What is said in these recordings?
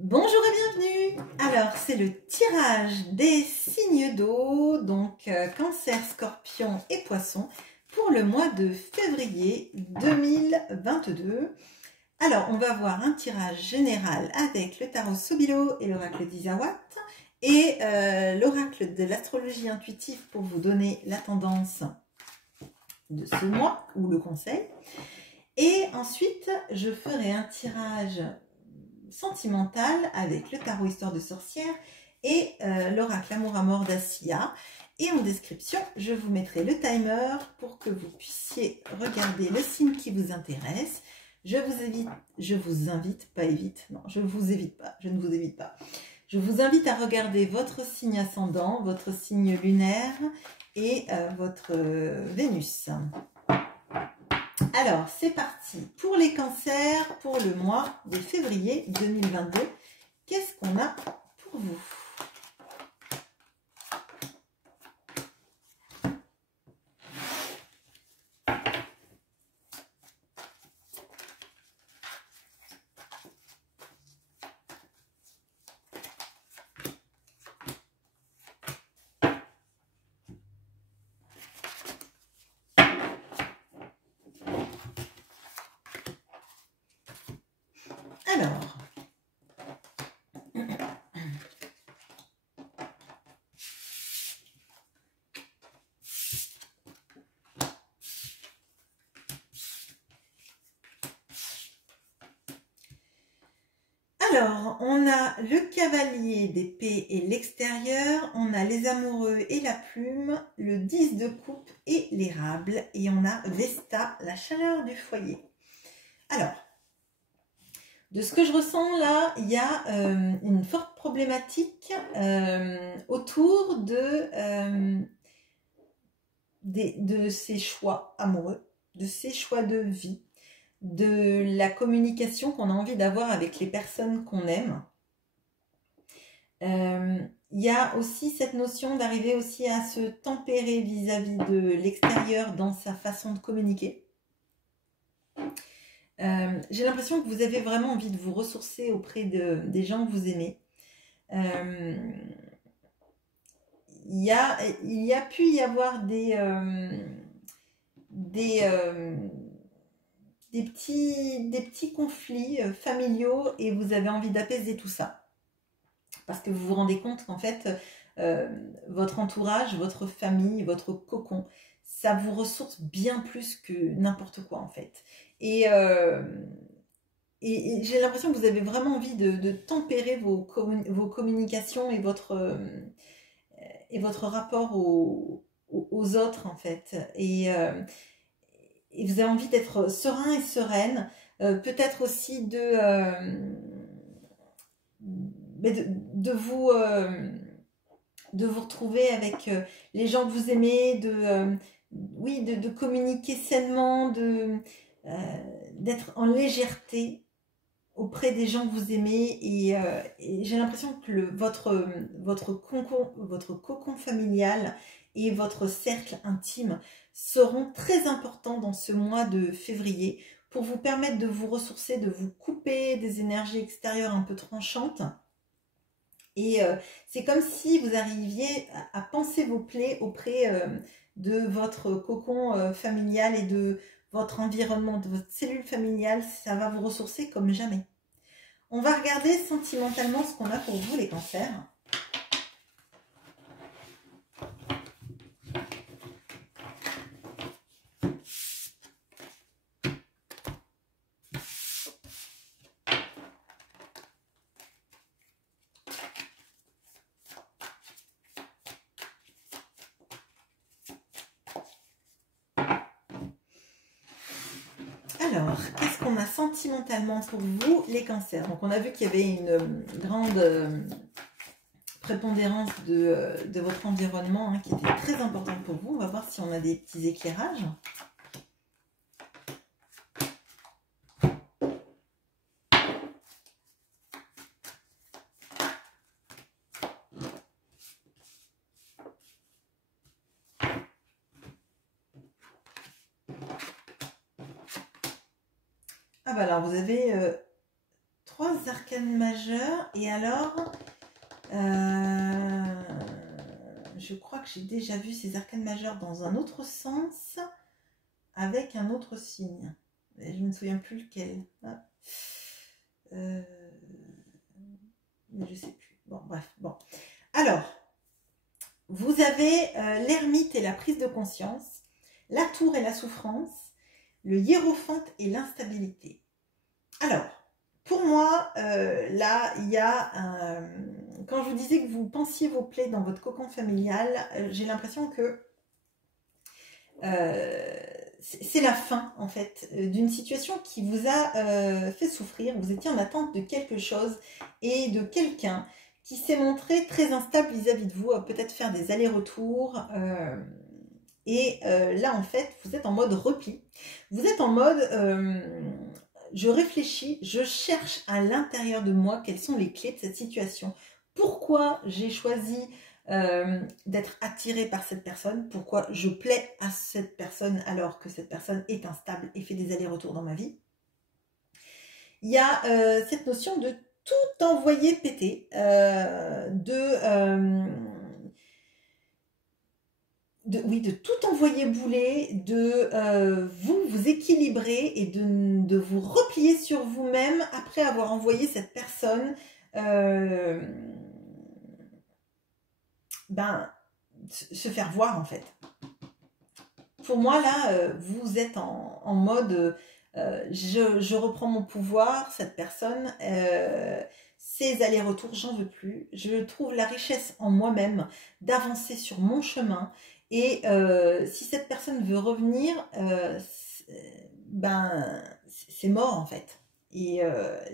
Bonjour et bienvenue. Alors, c'est le tirage des signes d'eau, donc Cancer, Scorpion et Poisson, pour le mois de février 2022. Alors, on va voir un tirage général avec le tarot Sobilo et l'oracle d'Isawat et l'oracle de l'astrologie intuitive pour vous donner la tendance de ce mois ou le conseil. Et ensuite, je ferai un tirage sentimental avec le tarot histoire de sorcière et l'oracle amour à mort d'Assia. Et en description, je vous mettrai le timer pour que vous puissiez regarder le signe qui vous intéresse. Je vous invite, pas évite, non, je ne vous évite pas. Je vous invite à regarder votre signe ascendant, votre signe lunaire et votre Vénus. Alors, c'est parti pour les cancers pour le mois de février 2022. Qu'est-ce qu'on a pour vous? Alors, on a le cavalier d'épée et l'extérieur, on a les amoureux et la plume, le 10 de coupe et l'érable, et on a Vesta, la chaleur du foyer. Alors, de ce que je ressens là, il y a une forte problématique autour de ces choix amoureux, de ces choix de vie, de la communication qu'on a envie d'avoir avec les personnes qu'on aime. Il y a aussi cette notion d'arriver aussi à se tempérer vis-à-vis de l'extérieur dans sa façon de communiquer. J'ai l'impression que vous avez vraiment envie de vous ressourcer auprès des gens que vous aimez. Il y a pu y avoir des petits conflits familiaux et vous avez envie d'apaiser tout ça. Parce que vous vous rendez compte qu'en fait, votre entourage, votre famille, votre cocon, ça vous ressource bien plus que n'importe quoi en fait. Et j'ai l'impression que vous avez vraiment envie de tempérer vos communications et votre rapport aux autres en fait. Et vous avez envie d'être serein et sereine, peut-être aussi de vous retrouver avec les gens que vous aimez, de communiquer sainement, d'être en légèreté auprès des gens que vous aimez. Et j'ai l'impression que votre cocon familial et votre cercle intime seront très importants dans ce mois de février pour vous permettre de vous ressourcer, de vous couper des énergies extérieures un peu tranchantes. Et c'est comme si vous arriviez à panser vos plaies auprès de votre cocon familial et de votre environnement, de votre cellule familiale. Ça va vous ressourcer comme jamais. On va regarder sentimentalement ce qu'on a pour vous, les cancers. Alors, qu'est-ce qu'on a sentimentalement pour vous, les cancers? Donc, on a vu qu'il y avait une grande prépondérance de votre environnement qui était très importante pour vous. On va voir si on a des petits éclairages. Ah bah alors, vous avez 3 arcanes majeures. Et alors, je crois que j'ai déjà vu ces arcanes majeures dans un autre sens, avec un autre signe. Je ne me souviens plus lequel. Mais je sais plus. Bon, bref. Bon. Alors, vous avez l'ermite et la prise de conscience, la tour et la souffrance, le hiérophante et l'instabilité. Alors, pour moi, là, il y a quand je vous disais que vous pensiez vos plaies dans votre cocon familial, j'ai l'impression que c'est la fin, en fait, d'une situation qui vous a fait souffrir. Vous étiez en attente de quelque chose et de quelqu'un qui s'est montré très instable vis-à-vis de vous, à peut-être faire des allers-retours. Là, en fait, vous êtes en mode repli. Vous êtes en mode, je réfléchis, je cherche à l'intérieur de moi quelles sont les clés de cette situation. Pourquoi j'ai choisi d'être attirée par cette personne? Pourquoi je plais à cette personne alors que cette personne est instable et fait des allers-retours dans ma vie? Il y a cette notion de tout envoyer péter, de tout envoyer bouler, de vous équilibrer et de vous replier sur vous-même après avoir envoyé cette personne se faire voir, en fait. Pour moi, là, vous êtes en mode je reprends mon pouvoir, cette personne, ces allers-retours, j'en veux plus. Je trouve la richesse en moi-même d'avancer sur mon chemin. Et si cette personne veut revenir, c'est mort, en fait. Et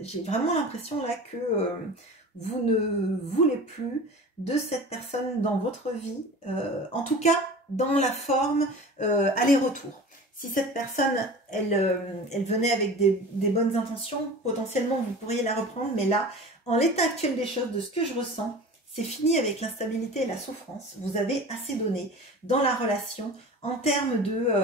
j'ai vraiment l'impression là que vous ne voulez plus de cette personne dans votre vie, en tout cas dans la forme aller-retour. Si cette personne, elle venait avec des bonnes intentions, potentiellement vous pourriez la reprendre, mais là, en l'état actuel des choses, de ce que je ressens, c'est fini avec l'instabilité et la souffrance. Vous avez assez donné dans la relation en termes de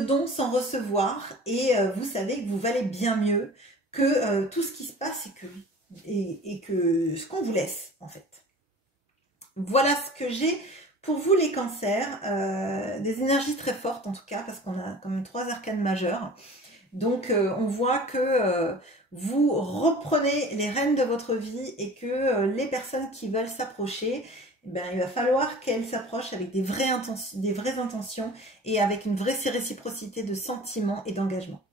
dons sans recevoir, et vous savez que vous valez bien mieux que tout ce qui se passe et que ce qu'on vous laisse, en fait. Voilà ce que j'ai pour vous, les cancers. Des énergies très fortes, en tout cas, parce qu'on a quand même 3 arcanes majeures. Donc, on voit que vous reprenez les rênes de votre vie et que les personnes qui veulent s'approcher, il va falloir qu'elles s'approchent avec des vraies intentions et avec une vraie réciprocité de sentiments et d'engagement.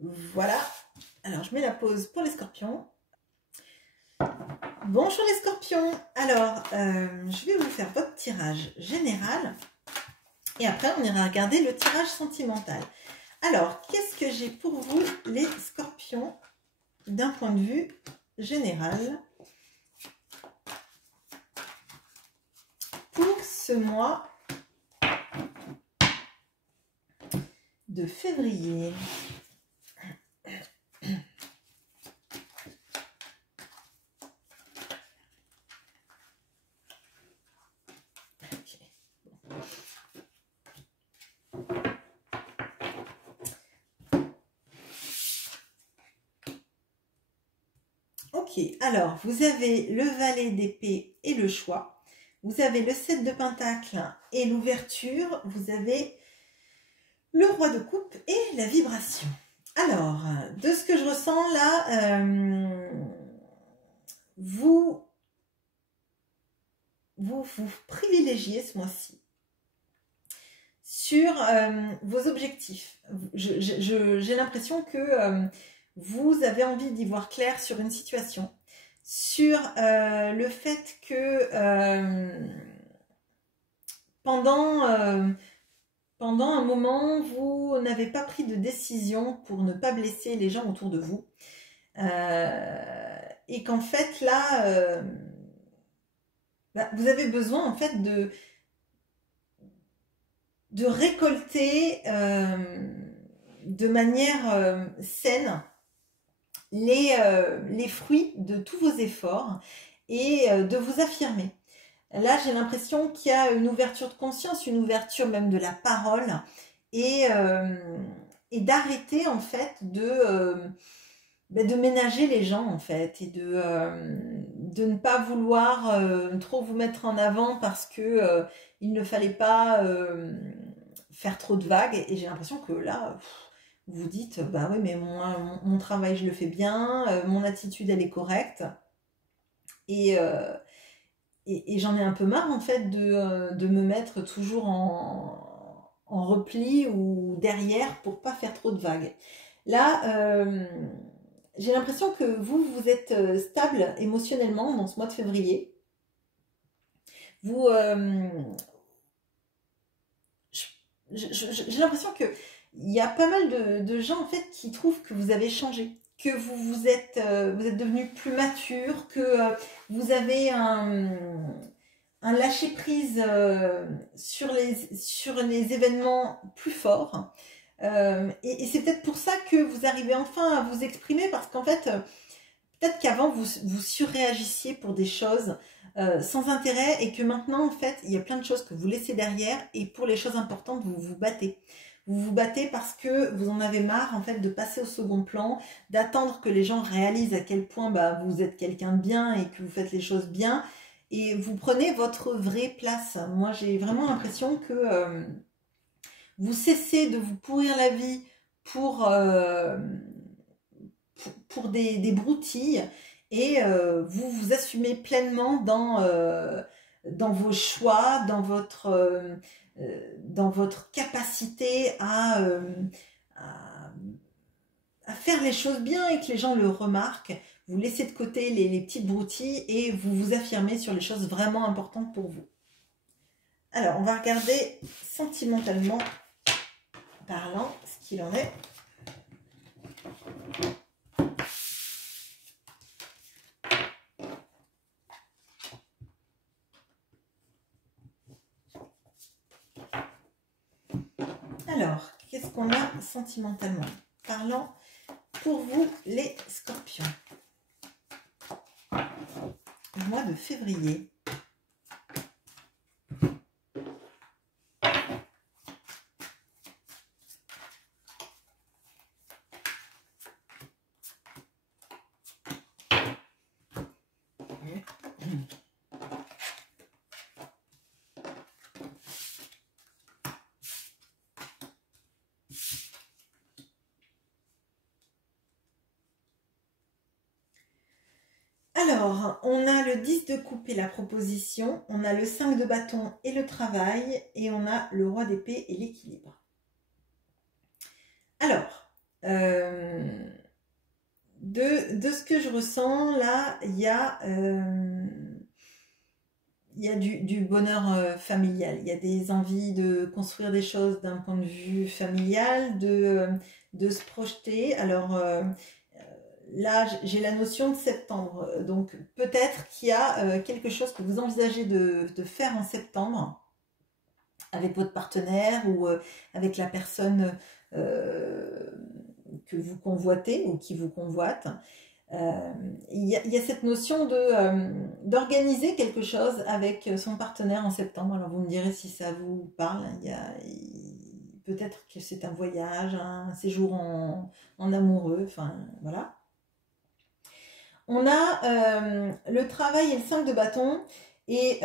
Voilà. Alors, je mets la pause pour les scorpions. Bonjour les scorpions. Alors, je vais vous faire votre tirage général et après, on ira regarder le tirage sentimental. Alors, qu'est-ce que j'ai pour vous, les scorpions, d'un point de vue général pour ce mois de février? Ok, alors vous avez le valet d'épée et le choix. Vous avez le 7 de pentacle et l'ouverture. Vous avez le roi de coupe et la vibration. Alors, de ce que je ressens là, vous privilégiez ce mois-ci sur vos objectifs. J'ai l'impression que vous avez envie d'y voir clair sur une situation, sur le fait que pendant un moment, vous n'avez pas pris de décision pour ne pas blesser les gens autour de vous. Et qu'en fait, là, vous avez besoin en fait de récolter de manière saine les fruits de tous vos efforts et de vous affirmer. Là, j'ai l'impression qu'il y a une ouverture de conscience, une ouverture même de la parole et d'arrêter en fait de ménager les gens en fait et de ne pas vouloir trop vous mettre en avant parce que il ne fallait pas faire trop de vagues. Et j'ai l'impression que là, vous dites, bah oui, mais moi, mon travail, je le fais bien, mon attitude, elle est correcte. Et, euh, et j'en ai un peu marre en fait de me mettre toujours en repli ou derrière pour pas faire trop de vagues. Là, j'ai l'impression que vous êtes stable émotionnellement dans ce mois de février. Vous, j'ai l'impression que il y a pas mal de gens en fait qui trouvent que vous avez changé, que vous êtes devenu plus mature, que vous avez un lâcher prise sur les événements plus forts. Et c'est peut-être pour ça que vous arrivez enfin à vous exprimer parce qu'en fait, peut-être qu'avant vous surréagissiez pour des choses sans intérêt et que maintenant en fait il y a plein de choses que vous laissez derrière et pour les choses importantes vous vous battez. Vous vous battez parce que vous en avez marre en fait de passer au second plan, d'attendre que les gens réalisent à quel point bah, vous êtes quelqu'un de bien et que vous faites les choses bien et vous prenez votre vraie place. Moi j'ai vraiment l'impression que vous cessez de vous pourrir la vie pour, pour des broutilles et vous vous assumez pleinement dans vos choix, dans votre capacité à, à faire les choses bien et que les gens le remarquent. Vous laissez de côté les petites broutilles et vous vous affirmez sur les choses vraiment importantes pour vous. Alors, on va regarder sentimentalement parlant ce qu'il en est. Alors, qu'est-ce qu'on a sentimentalement parlant pour vous, les scorpions? Le mois de février. Alors, on a le 10 de coupe et la proposition, on a le 5 de bâton et le travail, et on a le roi d'épée et l'équilibre. Alors, de ce que je ressens, là, il y a du bonheur familial, il y a des envies de construire des choses d'un point de vue familial, de se projeter. Alors, là, j'ai la notion de septembre, donc peut-être qu'il y a quelque chose que vous envisagez de faire en septembre avec votre partenaire ou avec la personne que vous convoitez ou qui vous convoite. Il y a cette notion d'organiser quelque chose avec son partenaire en septembre. Alors vous me direz si ça vous parle. Peut-être que c'est un voyage, un séjour en amoureux, enfin voilà. On a le travail et le 5 de bâton. Et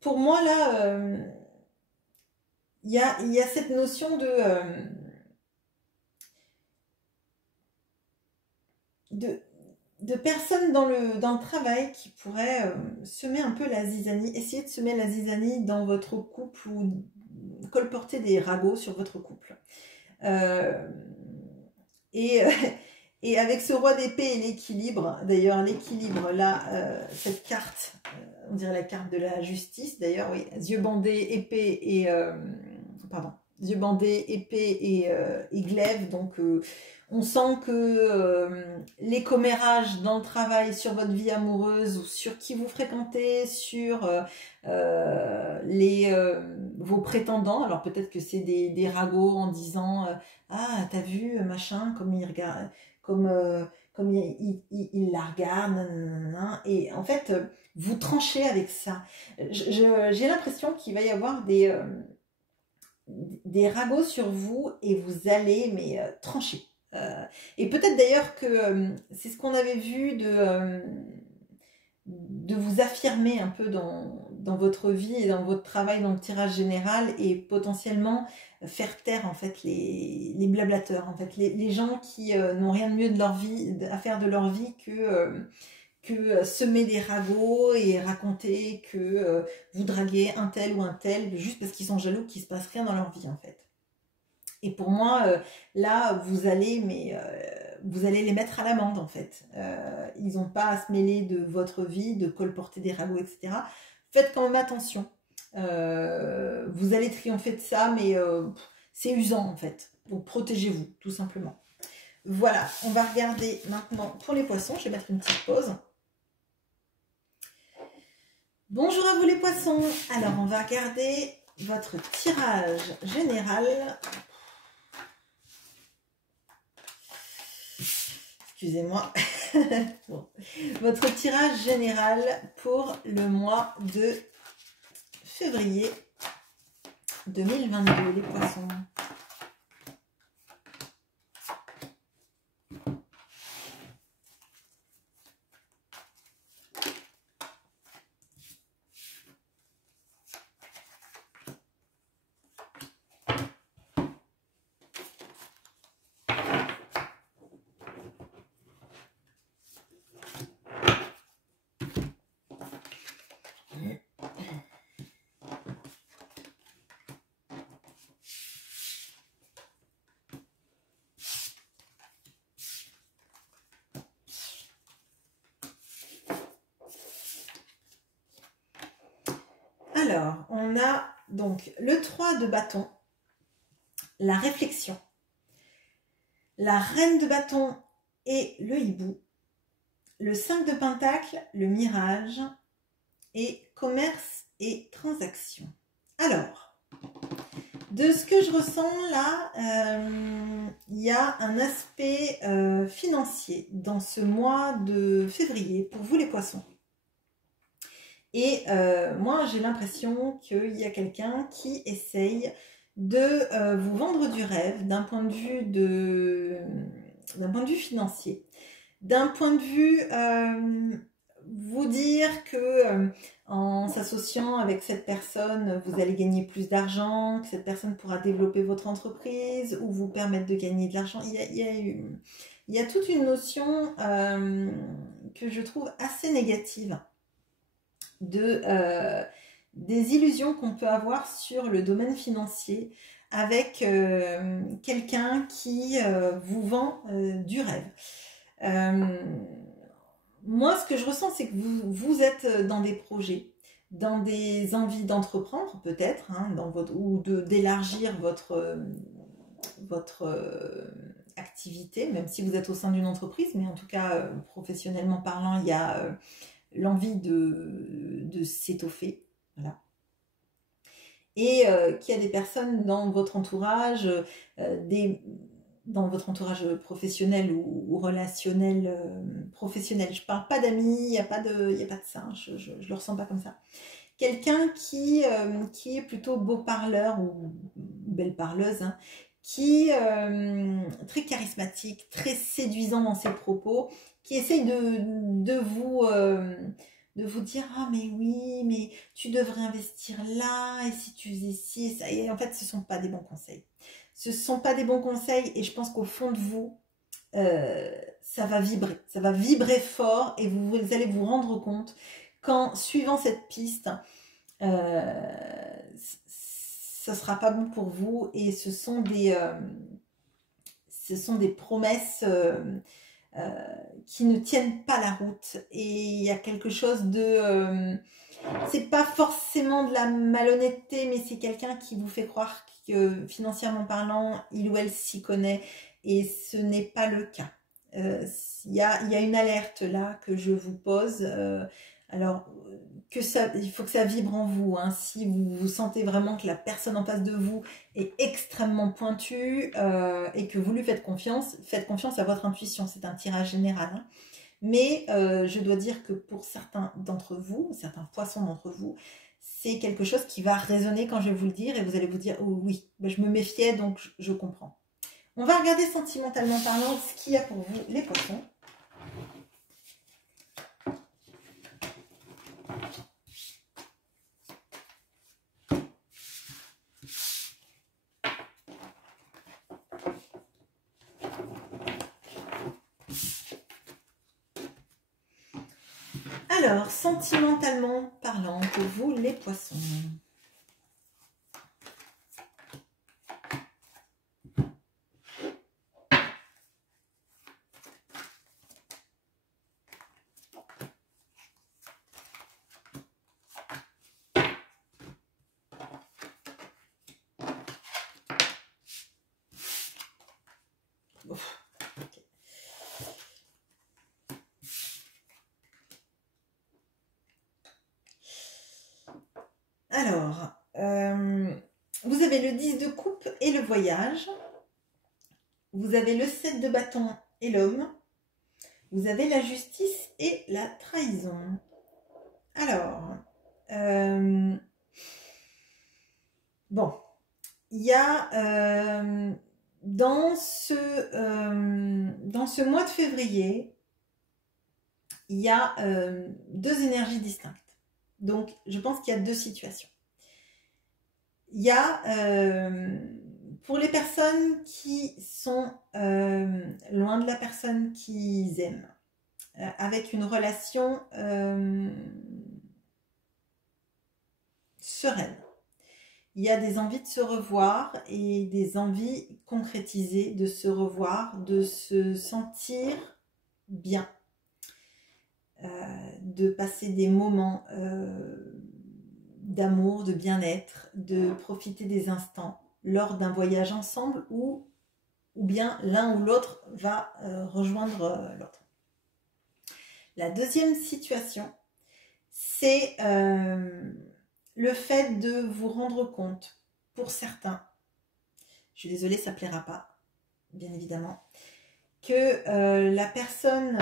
pour moi, là, il y a cette notion de personnes dans le travail qui pourraient semer un peu la zizanie, essayer de semer la zizanie dans votre couple ou colporter des ragots sur votre couple. Et avec ce roi d'épée et l'équilibre, d'ailleurs l'équilibre là, cette carte, on dirait la carte de la justice d'ailleurs, oui, yeux bandés, épée et yeux bandés, épée et glaive, donc on sent que les commérages dans le travail, sur votre vie amoureuse ou sur qui vous fréquentez, sur vos prétendants, alors peut-être que c'est des ragots en disant ah t'as vu machin comme il regarde, comme il la regarde, nanana. Et en fait vous tranchez avec ça. J'ai l'impression qu'il va y avoir des ragots sur vous et vous allez trancher. Et peut-être d'ailleurs que c'est ce qu'on avait vu de vous affirmer un peu dans votre vie et dans votre travail, dans le tirage général, et potentiellement faire taire en fait les blablateurs, en fait, les gens qui n'ont rien de mieux de leur vie, à faire de leur vie que semer des ragots et raconter que vous draguez un tel ou un tel juste parce qu'ils sont jaloux qu'il se passe rien dans leur vie en fait. Et pour moi, là, vous allez les mettre à l'amende en fait. Ils n'ont pas à se mêler de votre vie, de colporter des ragots, etc. Faites quand même attention. Vous allez triompher de ça, mais c'est usant en fait. Donc protégez-vous, tout simplement. Voilà, on va regarder maintenant pour les poissons. Je vais mettre une petite pause. Bonjour à vous les poissons. Alors, on va regarder votre tirage général. Excusez-moi. Bon. Votre tirage général pour le mois de février 2022, les poissons. Alors, on a donc le 3 de bâton, la réflexion, la reine de bâton et le hibou, le 5 de pentacle, le mirage et commerce et transaction. Alors, de ce que je ressens là, il y a un aspect financier dans ce mois de février pour vous les poissons. Et moi, j'ai l'impression qu'il y a quelqu'un qui essaye de vous vendre du rêve d'un point de vue financier, d'un point de vue vous dire que en s'associant avec cette personne, vous allez gagner plus d'argent, que cette personne pourra développer votre entreprise ou vous permettre de gagner de l'argent. Il y a toute une notion que je trouve assez négative des illusions qu'on peut avoir sur le domaine financier avec quelqu'un qui vous vend du rêve. Moi, ce que je ressens, c'est que vous êtes dans des projets, dans des envies d'entreprendre peut-être, hein, ou d'élargir votre activité, même si vous êtes au sein d'une entreprise, mais en tout cas, professionnellement parlant, il y a l'envie de s'étoffer, voilà. Et qu'il y a des personnes dans votre entourage, dans votre entourage professionnel ou relationnel professionnel. Je parle pas d'amis, il n'y a pas de ça, hein, je le ressens pas comme ça. Quelqu'un qui est plutôt beau parleur ou belle parleuse, hein, qui très charismatique, très séduisant dans ses propos, qui essaye de vous dire ah mais oui mais tu devrais investir là et si tu faisais ci et ça, et en fait ce sont pas des bons conseils. Ce sont pas des bons conseils et je pense qu'au fond de vous ça va vibrer fort et vous allez vous rendre compte qu'en suivant cette piste ça sera pas bon pour vous et ce sont des promesses qui ne tiennent pas la route et il y a quelque chose de c'est pas forcément de la malhonnêteté mais c'est quelqu'un qui vous fait croire que financièrement parlant il ou elle s'y connaît et ce n'est pas le cas. Il y a une alerte là que je vous pose. Alors il faut que ça vibre en vous, hein. Si vous sentez vraiment que la personne en face de vous est extrêmement pointue et que vous lui faites confiance à votre intuition. C'est un tirage général, hein. Mais je dois dire que pour certains d'entre vous, certains poissons d'entre vous, c'est quelque chose qui va résonner quand je vais vous le dire et vous allez vous dire oh oui, ben je me méfiais donc je comprends. On va regarder sentimentalement parlant ce qu'il y a pour vous, les poissons. Alors, sentimentalement parlant, pour vous, les poissons. Ouf. Alors, vous avez le 10 de coupe et le voyage. Vous avez le 7 de bâton et l'homme. Vous avez la justice et la trahison. Alors, bon, il y a dans ce mois de février, il y a deux énergies distinctes. Donc, je pense qu'il y a deux situations. Il y a, pour les personnes qui sont loin de la personne qu'ils aiment, avec une relation sereine. Il y a des envies de se revoir et des envies concrétisées de se revoir, de se sentir bien, de passer des moments d'amour, de bien-être, de profiter des instants lors d'un voyage ensemble ou bien l'un ou l'autre va rejoindre l'autre. La deuxième situation, c'est le fait de vous rendre compte, pour certains, je suis désolée, ça ne plaira pas, bien évidemment, que la personne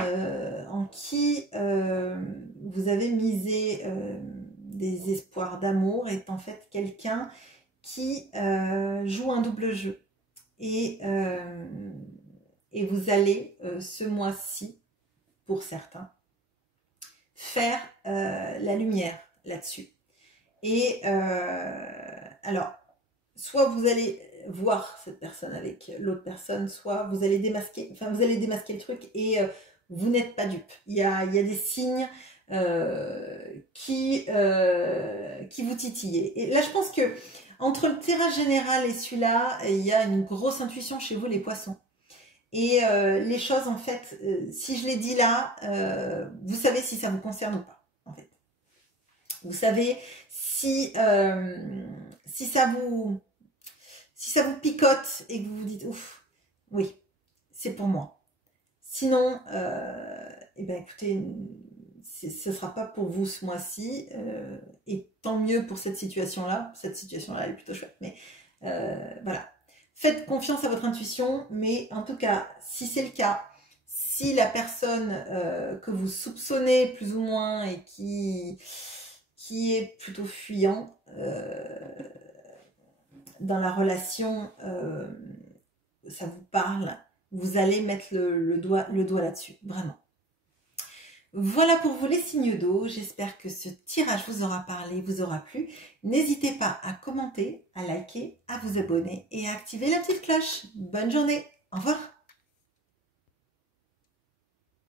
en qui vous avez misé des espoirs d'amour est en fait quelqu'un qui joue un double jeu. Et vous allez, ce mois-ci, pour certains, faire la lumière là-dessus. Et alors, soit vous allez voir cette personne avec l'autre personne, soit vous allez démasquer, le truc et vous n'êtes pas dupe. Il y a des signes qui vous titillent. Et là, je pense que entre le tirage général et celui-là, il y a une grosse intuition chez vous, les poissons. Et les choses, en fait, si je les dis là, vous savez si ça vous concerne ou pas, en fait. Vous savez si ça vous picote et que vous vous dites ouf, oui, c'est pour moi. Sinon, eh ben écoutez, ce ne sera pas pour vous ce mois-ci, et tant mieux pour cette situation-là. Cette situation-là, elle est plutôt chouette, mais voilà. Faites confiance à votre intuition, mais en tout cas, si c'est le cas, si la personne que vous soupçonnez plus ou moins et qui est plutôt fuyant dans la relation, ça vous parle, vous allez mettre le doigt là-dessus, vraiment. Voilà pour vous les signes d'eau, j'espère que ce tirage vous aura parlé, vous aura plu. N'hésitez pas à commenter, à liker, à vous abonner et à activer la petite cloche. Bonne journée, au revoir.